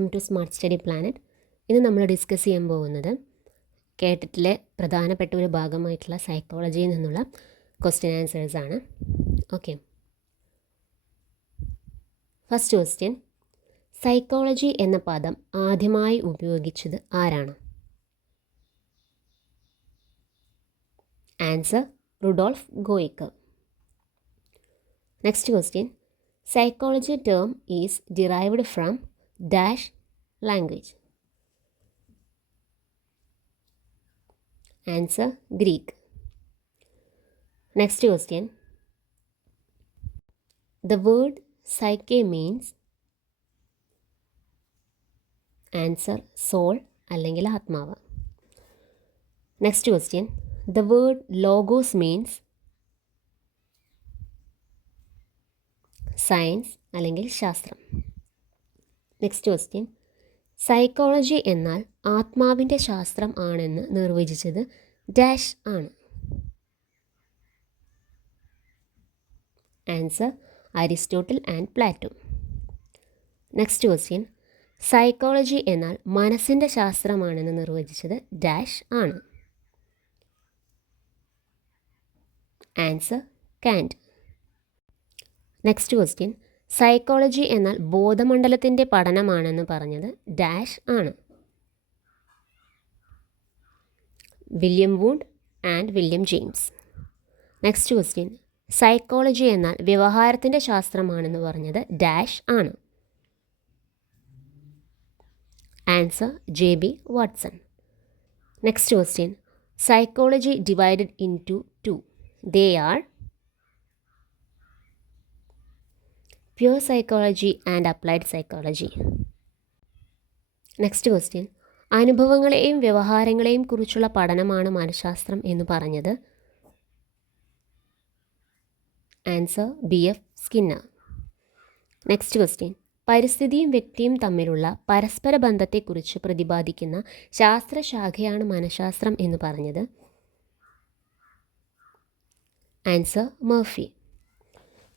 Welcome to smart study planet. ഇന്ന് നമ്മൾ discuss ചെയ്യാൻ പോകുന്നത് കേട്ടിട്ടിലെ പ്രധാനപ്പെട്ട ഒരു ഭാഗമായിട്ടുള്ള സൈക്കോളജിയിൽ നിന്നുള്ള ക്വസ്റ്റ്യൻ ആൻസേഴ്സ് ആണ്. ഓക്കെ, ഫസ്റ്റ് ക്വസ്റ്റ്യൻ, സൈക്കോളജി എന്ന പദം ആദ്യമായി ഉപയോഗിച്ചത് ആരാണ്? Answer Rudolf Goeckel. Next question, psychology term is derived from dash language. Answer Greek. Next question, the word psyche means? Answer soul അല്ലെങ്കിൽ ആത്മാവ്. Next question, the word logos means? Science അല്ലെങ്കിൽ ശാസ്ത്രം. Next question, psychology എന്നാൽ ആത്മാവിൻ്റെ ശാസ്ത്രം ആണെന്ന് നിർവചിച്ചത് dash ആണ്? Answer Aristotle and Plato. Next question, psychology എന്നാൽ മനസ്സിൻ്റെ ശാസ്ത്രമാണെന്ന് നിർവചിച്ചത് ഡാഷ് ആണ്? Answer Kant. Next question, psychology എന്നാൽ ബോധമണ്ഡലത്തിൻ്റെ പഠനമാണെന്ന് പറഞ്ഞത് ഡാഷ് ആണ്? William Wundt and William James. Next question, psychology എന്നാൽ വ്യവഹാരത്തിൻ്റെ ശാസ്ത്രമാണെന്ന് പറഞ്ഞത് ഡാഷ് ആണ്? Answer J B Watson. Next question, psychology divided into two. They are pure psychology and applied psychology. Next question, അനുഭവങ്ങളെയും വ്യവഹാരങ്ങളെയും കുറിച്ചുള്ള പഠനമാണ് മനഃശാസ്ത്രം എന്ന് പറഞ്ഞത്? Answer B F Skinner. Next question, പരിസ്ഥിതിയും വ്യക്തിയും തമ്മിലുള്ള പരസ്പര ബന്ധത്തെക്കുറിച്ച് പ്രതിപാദിക്കുന്ന ശാസ്ത്രശാഖയാണ് മനഃശാസ്ത്രം എന്ന് പറഞ്ഞത്? Answer Murphy.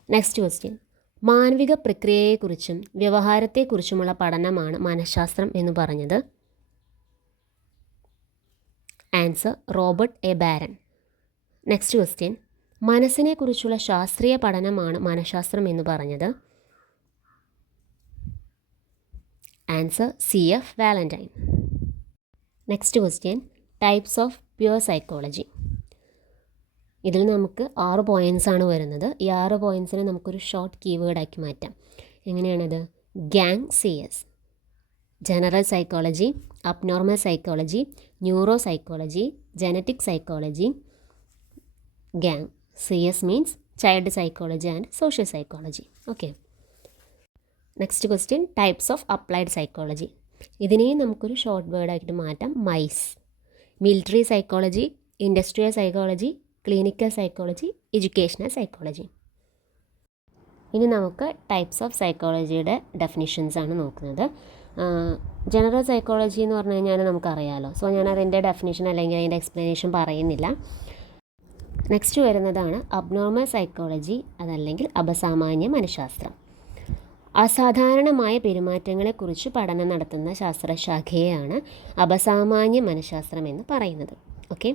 നെക്സ്റ്റ് ക്വസ്റ്റ്യൻ, മാനവിക പ്രക്രിയയെക്കുറിച്ചും വ്യവഹാരത്തെക്കുറിച്ചുമുള്ള പഠനമാണ് മനഃശാസ്ത്രം എന്ന് പറഞ്ഞത്? Answer Robert A Baron. Next question, മനസ്സിനെക്കുറിച്ചുള്ള ശാസ്ത്രീയ പഠനമാണ് മനഃശാസ്ത്രം എന്ന് പറഞ്ഞത്? Answer C F Valentine. Next question, types of pure psychology. ഇതിൽ നമുക്ക് 6 പോയിൻറ്റ്സ് ആണ് വരുന്നത്. ഈ 6 പോയിൻറ്റ്സിനെ നമുക്കൊരു ഷോർട്ട് കീവേഡാക്കി മാറ്റാം. എങ്ങനെയാണത്? Gang C S, general psychology, abnormal psychology, neuro psychology, genetic psychology, gang. C S means child psychology and social psychology. Okay, next question, types of applied psychology. ഇതിനെയും നമുക്കൊരു ഷോർട്ട് വേർഡായിട്ട് മാറ്റാം. Mice, military psychology, industrial psychology, clinical psychology, educational psychology. ഇനി നമുക്ക് types of സൈക്കോളജിയുടെ definitions ആണ് നോക്കുന്നത്. General psychology എന്ന് പറഞ്ഞു കഴിഞ്ഞാൽ നമുക്കറിയാമല്ലോ. സോ ഞാൻ അതിൻ്റെ ഡെഫിനിഷൻ അല്ലെങ്കിൽ അതിൻ്റെ എക്സ്പ്ലനേഷൻ പറയുന്നില്ല. നെക്സ്റ്റ് വരുന്നതാണ് അബ്നോർമൽ സൈക്കോളജി, അതല്ലെങ്കിൽ അപസാമാന്യ മനഃശാസ്ത്രം. അസാധാരണമായ പെരുമാറ്റങ്ങളെക്കുറിച്ച് പഠനം നടത്തുന്ന ശാസ്ത്രശാഖയെയാണ് അപസാമാന്യ മനഃശാസ്ത്രം എന്ന് പറയുന്നത്. ഓക്കെ,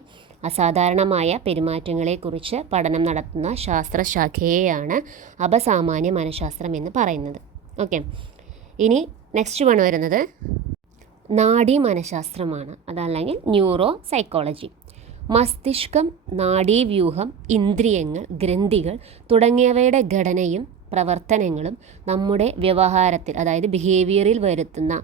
അസാധാരണമായ പെരുമാറ്റങ്ങളെക്കുറിച്ച് പഠനം നടത്തുന്ന ശാസ്ത്രശാഖയെയാണ് അപസാമാന്യ മനഃശാസ്ത്രം എന്ന് പറയുന്നത്. ഓക്കെ, ഇനി നെക്സ്റ്റ് വൺ വരുന്നത് നാഡീ മനഃശാസ്ത്രമാണ്, അതല്ലെങ്കിൽ ന്യൂറോ സൈക്കോളജി. മസ്തിഷ്കം, നാഡീവ്യൂഹം, ഇന്ദ്രിയങ്ങൾ, ഗ്രന്ഥികൾ തുടങ്ങിയവയുടെ ഘടനയും പ്രവർത്തനങ്ങളും നമ്മുടെ വ്യവഹാരത്തിൽ, അതായത് ബിഹേവിയറിൽ വരുത്തുന്ന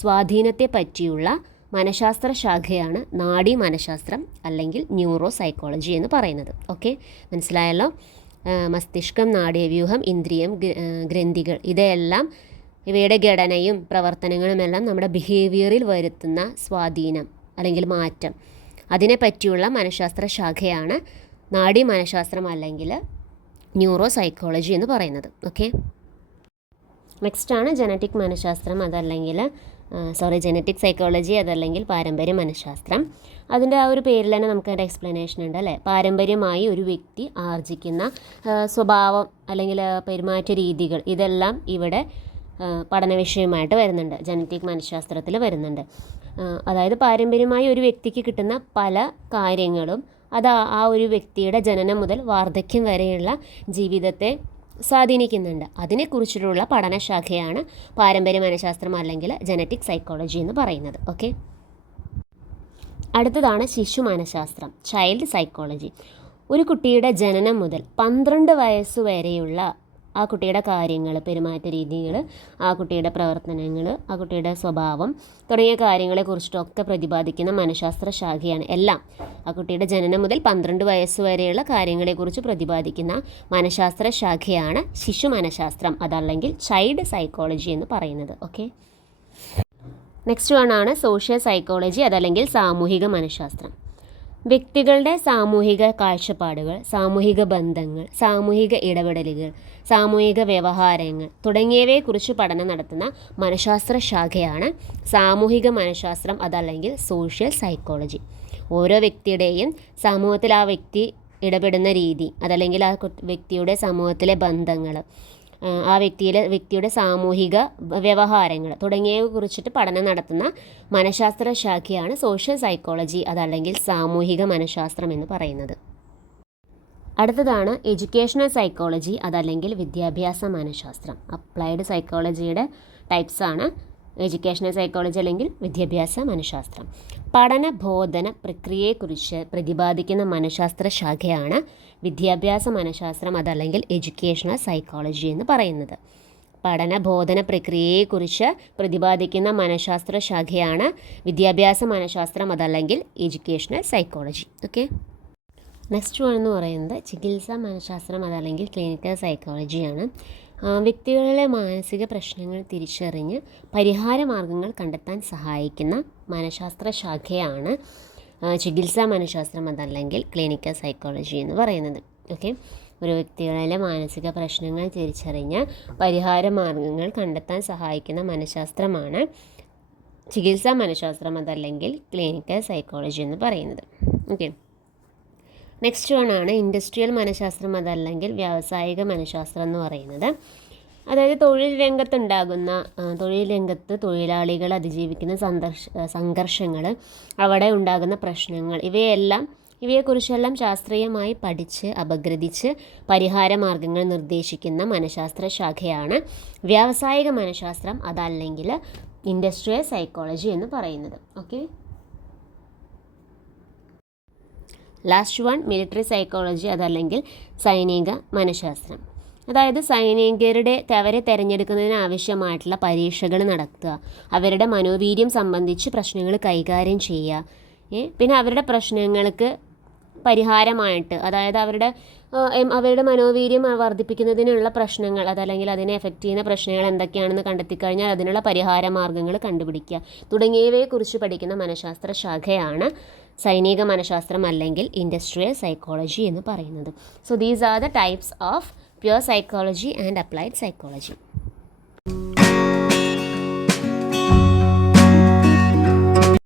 സ്വാധീനത്തെ പറ്റിയുള്ള മനഃശാസ്ത്ര ശാഖയാണ് നാഡീ മനഃശാസ്ത്രം അല്ലെങ്കിൽ ന്യൂറോ സൈക്കോളജി എന്ന് പറയുന്നത്. ഓക്കെ, മനസ്സിലായല്ലോ? മസ്തിഷ്കം, നാഡീവ്യൂഹം, ഇന്ദ്രിയം, ഗ്രന്ഥികൾ, ഇതെല്ലാം ഇവയുടെ ഘടനയും പ്രവർത്തനങ്ങളുമെല്ലാം നമ്മുടെ ബിഹേവിയറിൽ വരുത്തുന്ന സ്വാധീനം അല്ലെങ്കിൽ മാറ്റം, അതിനെ പറ്റിയുള്ള മനഃശാസ്ത്ര ശാഖയാണ് നാഡീ മനഃശാസ്ത്രം അല്ലെങ്കിൽ ന്യൂറോ സൈക്കോളജി എന്ന് പറയുന്നത്. ഓക്കെ, നെക്സ്റ്റാണ് ജനറ്റിക് മനഃശാസ്ത്രം, അതല്ലെങ്കിൽ ജനറ്റിക് സൈക്കോളജി, അതല്ലെങ്കിൽ പാരമ്പര്യ മനഃശാസ്ത്രം. അതിൻ്റെ ആ ഒരു പേരിൽ തന്നെ നമുക്ക് അതിൻ്റെ എക്സ്പ്ലനേഷൻ ഉണ്ട് അല്ലേ. പാരമ്പര്യമായി ഒരു വ്യക്തി ആർജിക്കുന്ന സ്വഭാവം അല്ലെങ്കിൽ പെരുമാറ്റ രീതികൾ, ഇതെല്ലാം ഇവിടെ പഠന വിഷയമായിട്ട് വരുന്നുണ്ട്, ജനറ്റിക് മനഃശാസ്ത്രത്തിൽ വരുന്നുണ്ട്. അതായത് പാരമ്പര്യമായി ഒരു വ്യക്തിക്ക് കിട്ടുന്ന പല കാര്യങ്ങളും അത് ആ ഒരു വ്യക്തിയുടെ ജനനം മുതൽ വാർദ്ധക്യം വരെയുള്ള ജീവിതത്തെ സ്വാധീനിക്കുന്നുണ്ട്. അതിനെക്കുറിച്ചിട്ടുള്ള പഠനശാഖയാണ് പാരമ്പര്യ മനഃശാസ്ത്രം അല്ലെങ്കിൽ ജനറ്റിക് സൈക്കോളജി എന്ന് പറയുന്നത്. ഓക്കെ, അടുത്തതാണ് ശിശു മനഃശാസ്ത്രം, ചൈൽഡ് സൈക്കോളജി. ഒരു കുട്ടിയുടെ ജനനം മുതൽ 12 വയസ്സ് വരെയുള്ള ആ കുട്ടിയുടെ കാര്യങ്ങൾ, പെരുമാറ്റ രീതികൾ, ആ കുട്ടിയുടെ പ്രവർത്തനങ്ങൾ, ആ കുട്ടിയുടെ സ്വഭാവം തുടങ്ങിയ കാര്യങ്ങളെക്കുറിച്ചിട്ടൊക്കെ പ്രതിപാദിക്കുന്ന മനഃശാസ്ത്ര ശാഖയാണ് എല്ലാം. ആ കുട്ടിയുടെ ജനനം മുതൽ 12 വയസ്സ് വരെയുള്ള കാര്യങ്ങളെക്കുറിച്ച് പ്രതിപാദിക്കുന്ന മനഃശാസ്ത്ര ശാഖയാണ് ശിശു മനഃശാസ്ത്രം, അതല്ലെങ്കിൽ ചൈൽഡ് സൈക്കോളജി എന്ന് പറയുന്നത്. ഓക്കെ, നെക്സ്റ്റ് വണ്ണാണ് സോഷ്യൽ സൈക്കോളജി, അതല്ലെങ്കിൽ സാമൂഹിക മനഃശാസ്ത്രം. വ്യക്തികളുടെ സാമൂഹിക കാഴ്ചപ്പാടുകൾ, സാമൂഹിക ബന്ധങ്ങൾ, സാമൂഹിക ഇടപെടലുകൾ, സാമൂഹിക വ്യവഹാരങ്ങൾ തുടങ്ങിയവയെക്കുറിച്ച് പഠനം നടത്തുന്ന മനഃശാസ്ത്ര ശാഖയാണ് സാമൂഹിക മനഃശാസ്ത്രം, അതല്ലെങ്കിൽ സോഷ്യൽ സൈക്കോളജി. ഓരോ വ്യക്തിയുടെയും സമൂഹത്തിൽ ആ വ്യക്തി ഇടപെടുന്ന രീതി, അതല്ലെങ്കിൽ ആ വ്യക്തിയുടെ സമൂഹത്തിലെ ബന്ധങ്ങൾ, ആ വ്യക്തിയുടെ സാമൂഹിക വ്യവഹാരങ്ങൾ തുടങ്ങിയവയെ കുറിച്ചിട്ട് പഠനം നടത്തുന്ന മനഃശാസ്ത്ര ശാഖയാണ് സോഷ്യൽ സൈക്കോളജി, അതല്ലെങ്കിൽ സാമൂഹിക മനഃശാസ്ത്രം എന്ന് പറയുന്നത്. അടുത്തതാണ് എഡ്യൂക്കേഷണൽ സൈക്കോളജി, അതല്ലെങ്കിൽ വിദ്യാഭ്യാസ മനഃശാസ്ത്രം. അപ്ലൈഡ് സൈക്കോളജിയുടെ ടൈപ്സാണ് എഡ്യൂക്കേഷണൽ സൈക്കോളജി അല്ലെങ്കിൽ വിദ്യാഭ്യാസ മനഃശാസ്ത്രം. പഠന ബോധന പ്രക്രിയയെക്കുറിച്ച് പ്രതിപാദിക്കുന്ന മനഃശാസ്ത്ര ശാഖയാണ് വിദ്യാഭ്യാസ മനഃശാസ്ത്രം, അതല്ലെങ്കിൽ എഡ്യൂക്കേഷണൽ സൈക്കോളജി എന്ന് പറയുന്നത്. പഠന ബോധന പ്രക്രിയയെക്കുറിച്ച് പ്രതിപാദിക്കുന്ന മനഃശാസ്ത്ര ശാഖയാണ് വിദ്യാഭ്യാസ മനഃശാസ്ത്രം, അതല്ലെങ്കിൽ educational psychology. Okay, next one എന്ന് പറയുന്നത് ചികിത്സാ മനഃശാസ്ത്രം, അതല്ലെങ്കിൽ ക്ലിനിക്കൽ സൈക്കോളജിയാണ്. വ്യക്തികളിലെ മാനസിക പ്രശ്നങ്ങൾ തിരിച്ചറിഞ്ഞ് പരിഹാര മാർഗങ്ങൾ കണ്ടെത്താൻ സഹായിക്കുന്ന മനഃശാസ്ത്ര ശാഖയാണ് ചികിത്സാ മനഃശാസ്ത്രം, അതല്ലെങ്കിൽ ക്ലിനിക്കൽ സൈക്കോളജി എന്ന് പറയുന്നത്. ഓക്കെ, ഒരു വ്യക്തികളിലെ മാനസിക പ്രശ്നങ്ങൾ തിരിച്ചറിഞ്ഞ് പരിഹാര മാർഗങ്ങൾ കണ്ടെത്താൻ സഹായിക്കുന്ന മനഃശാസ്ത്രമാണ് ചികിത്സാ മനഃശാസ്ത്രം, അതല്ലെങ്കിൽ ക്ലിനിക്കൽ സൈക്കോളജി എന്ന് പറയുന്നത്. ഓക്കെ, നെക്സ്റ്റ് വൺ ആണ് ഇൻഡസ്ട്രിയൽ മനഃശാസ്ത്രം, അതല്ലെങ്കിൽ വ്യാവസായിക മനഃശാസ്ത്രം എന്ന് പറയുന്നത്. അതായത് തൊഴിൽ രംഗത്ത് തൊഴിലാളികൾ അതിജീവിക്കുന്ന സംഘർഷങ്ങൾ, അവിടെ ഉണ്ടാകുന്ന പ്രശ്നങ്ങൾ, ഇവയെക്കുറിച്ചെല്ലാം ശാസ്ത്രീയമായി പഠിച്ച് അപഗ്രഥിച്ച് പരിഹാര മാർഗങ്ങൾ നിർദ്ദേശിക്കുന്ന മനഃശാസ്ത്ര ശാഖയാണ് വ്യാവസായിക മനഃശാസ്ത്രം, അതല്ലെങ്കിൽ ഇൻഡസ്ട്രിയൽ സൈക്കോളജി എന്ന് പറയുന്നത്. Okay, last one military psychology, അതല്ലെങ്കിൽ സൈനിക മനഃശാസ്ത്രം. അതായത് അവരെ തിരഞ്ഞെടുക്കുന്നതിന് ആവശ്യമായിട്ടുള്ള പരീക്ഷകൾ നടത്തുക, അവരുടെ മനോവീര്യം സംബന്ധിച്ച് പ്രശ്നങ്ങൾ കൈകാര്യം ചെയ്യുക, പിന്നെ അവരുടെ പ്രശ്നങ്ങൾക്ക് പരിഹാരമായിട്ട്, അതായത് അവരുടെ മനോവീര്യം വർദ്ധിപ്പിക്കുന്നതിനുള്ള പ്രശ്നങ്ങൾ, അതല്ലെങ്കിൽ അതിനെ എഫക്റ്റ് ചെയ്യുന്ന പ്രശ്നങ്ങൾ എന്തൊക്കെയാണെന്ന് കണ്ടെത്തിക്കഴിഞ്ഞാൽ അതിനുള്ള പരിഹാര മാർഗ്ഗങ്ങൾ കണ്ടുപിടിക്കുക തുടങ്ങിയവയെക്കുറിച്ച് പഠിക്കുന്ന മനഃശാസ്ത്ര ശാഖയാണ് സൈനിക മനഃശാസ്ത്രം, അല്ലെങ്കിൽ ഇൻഡസ്ട്രിയൽ സൈക്കോളജി എന്ന് പറയുന്നത്. So these are the types of pure psychology and applied psychology.